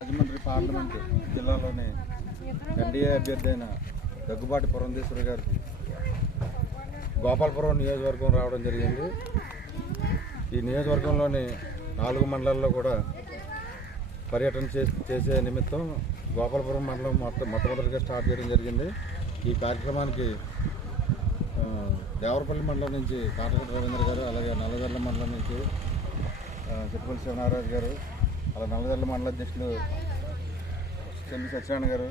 Rajahmundry parliament జిల్లాలోని NDA అభ్యర్థి అయిన దగ్గుబాటి పురంధేశ్వరి గారికి గోపాలపురం నియోజకవర్గం రావడం జరిగింది. ఈ నియోజకవర్గంలోని 4 మండలాల్లో కూడా పర్యటన చేసే నిమిత్తం గోపాలపురం మండలం మొట్టమొదటిగా స్టార్ట్ చేయడం జరిగింది. ఈ కార్యక్రమానికి దేవరపల్లి మండలం నుంచి కాటగడ్డ రవీంద్ర గారు, అలాగే నల్లజర్ల మండలం నుంచి చిట్టుపల్లి శివనారాయణ గారు, అలాగే నల్లజర్ల మండల అధ్యక్షులు చెల్లి సత్యనారాయణ గారు,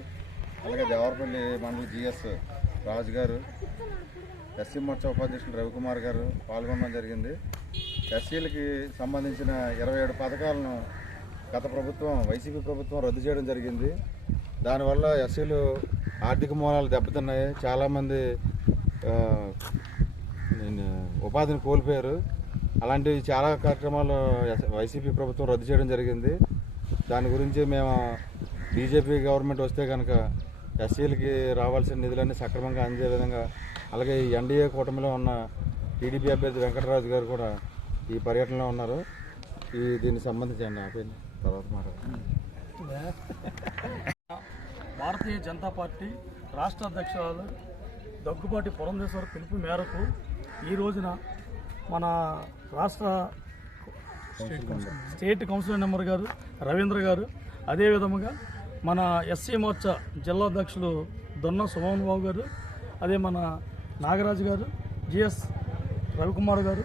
అలాగే దేవరపల్లి మండలి జిఎస్ రాజు గారు, ఎస్సీ మోర్చా ఉపాధ్యక్షులు రవికుమార్ గారు పాల్గొనడం జరిగింది. ఎస్సీలకి సంబంధించిన 27 పథకాలను గత ప్రభుత్వం వైసీపీ ప్రభుత్వం రద్దు చేయడం జరిగింది. దానివల్ల ఎస్సీలు ఆర్థిక మూలాలు దెబ్బతిన్నాయి. చాలామంది ఉపాధిని కోల్పోయారు. అలాంటి చాలా కార్యక్రమాలు వైసీపీ ప్రభుత్వం రద్దు చేయడం జరిగింది. దాని గురించి మేము బీజేపీ గవర్నమెంట్ వస్తే కనుక ఎస్సీలకి రావాల్సిన నిధులన్నీ సక్రమంగా అందే విధంగా, అలాగే ఈ ఎన్డీఏ కూటమిలో ఉన్న టీడీపీ అభ్యర్థి వెంకటరాజు గారు కూడా ఈ పర్యటనలో ఉన్నారు. దీనికి సంబంధించి ఆపేయండి, తర్వాత మాట్లాడతాం. భారతీయ జనతా పార్టీ రాష్ట్ర అధ్యక్షురాలు దగ్గుబాటి పురంధేశ్వరి పిలుపు మేరకు ఈ రోజున మన రాష్ట్ర స్టేట్ కౌన్సిలర్ నెంబర్ గారు రవీంద్ర గారు, అదేవిధముగా మన ఎస్సీ మోర్చా జిల్లా అధ్యక్షులు దొన్న సుమోహన్ బాబు గారు, అదే మన నాగరాజు గారు, జిఎస్ రవికుమార్ గారు,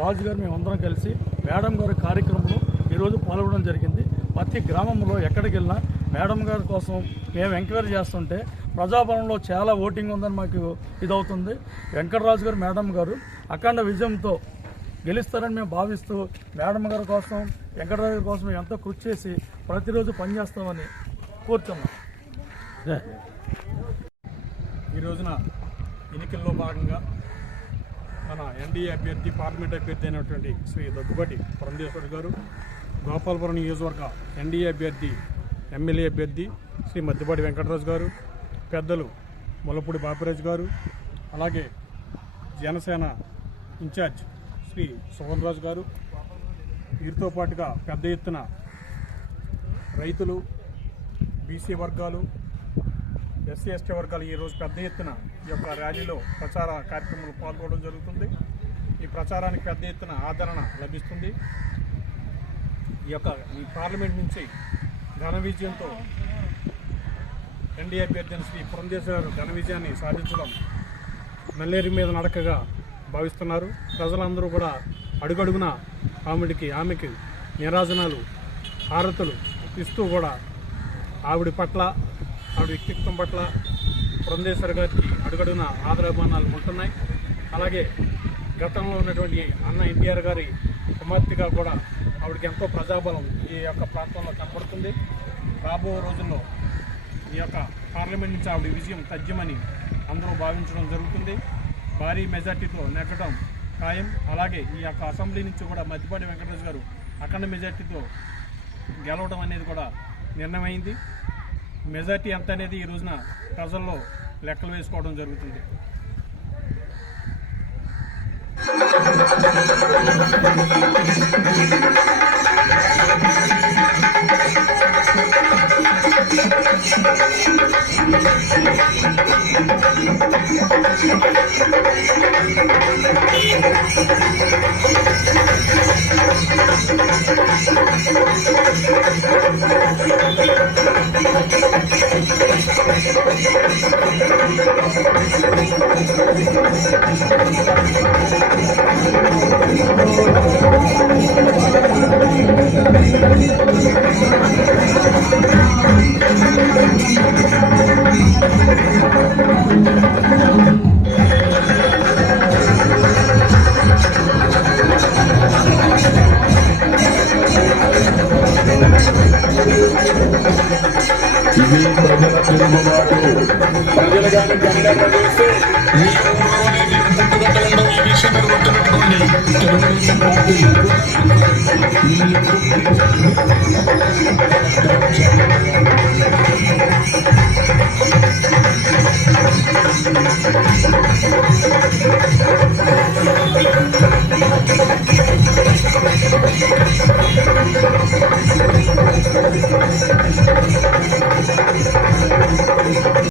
రాజు గారు, మేమందరం కలిసి మేడం గారి కార్యక్రమంలో ఈరోజు పాల్గొనడం జరిగింది. ప్రతి గ్రామంలో ఎక్కడికి వెళ్ళినా మేడం గారి కోసం మేము ఎంక్వైరీ చేస్తుంటే ప్రజాభవనంలో చాలా ఓటింగ్ ఉందని మాకు ఇదవుతుంది. వెంకటరాజు గారు మేడం గారు అఖండ విజయంతో గెలుస్తారని మేము భావిస్తూ మేడం గారి కోసం, వెంకటరాజు గారి కోసం ఎంతో కృషి చేసి ప్రతిరోజు పనిచేస్తామని కోరుతున్నాం. ఈ రోజున ఎన్నికల్లో భాగంగా మన ఎన్డీఏ అభ్యర్థి, పార్లమెంట్ అభ్యర్థి అయినటువంటి శ్రీ దగ్గుబాటి పురంధేశ్వరి గారు, గోపాలపురం నియోజకవర్గ ఎన్డీఏ అభ్యర్థి, ఎమ్మెల్యే అభ్యర్థి శ్రీ మద్దిపాటి వెంకటరాజు గారు, పెద్దలు ముల్లపూడి బాపిరాజు గారు, అలాగే జనసేన ఇన్ఛార్జ్ శ్రీ సోహన్ రాజు గారు, వీరితో పాటుగా పెద్ద ఎత్తున రైతులు, బీసీ వర్గాలు, ఎస్సీ ఎస్టీ వర్గాలు ఈరోజు పెద్ద ఎత్తున ఈ యొక్క ర్యాలీలో ప్రచార కార్యక్రమంలో పాల్గొనడం జరుగుతుంది. ఈ ప్రచారానికి పెద్ద ఎత్తున ఆదరణ లభిస్తుంది. ఈ పార్లమెంట్ నుంచి ఘన విజయంతో ఎన్డీఏ అభ్యర్థి శ్రీ పురంధేశ్వరి గారు ఘన విజయాన్ని సాధించడం నల్లేరు మీద నడకగా భావిస్తున్నారు. ప్రజలందరూ కూడా అడుగడుగున ఆమెకి నీరాజనాలు, హారతులు ఇస్తూ కూడా ఆవిడ పట్ల, ఆవిడ వ్యక్తిత్వం పట్ల పురంధేశ్వరి గారికి అడుగడుగున ఆదరాభిమానాలు ఉంటున్నాయి. అలాగే గతంలో ఉన్నటువంటి అన్న ఎన్టీఆర్ గారి కుమార్తెగా కూడా ఆవిడకి ఎంతో ప్రజాబలం ఈ యొక్క ప్రాంతంలో కనపడుతుంది. రాబో రోజుల్లో ఈ యొక్క పార్లమెంట్ నుంచి ఆవిడ విజయం తథ్యమని అందరూ భావించడం జరుగుతుంది. భారీ మెజార్టీతో నెగ్గడం ఖాయం. అలాగే ఈ యొక్క అసెంబ్లీ నుంచి కూడా మద్దిపాటి వెంకటరాజు గారు అఖండ మెజార్టీతో గెలవడం అనేది కూడా నిర్ణయమైంది. మెజార్టీ ఎంత అనేది ఈ రోజున ప్రజల్లో లెక్కలు వేసుకోవడం జరుగుతుంది. ఇది ప్రజల తిరుగుబాటు. ప్రజలు కానీ గంటలు చేస్తే ఈ పుట్టుగట్టలు ఈ విషయం మీరు గుర్తుపెట్టుకోండి. తెలుగుదేశం పార్టీ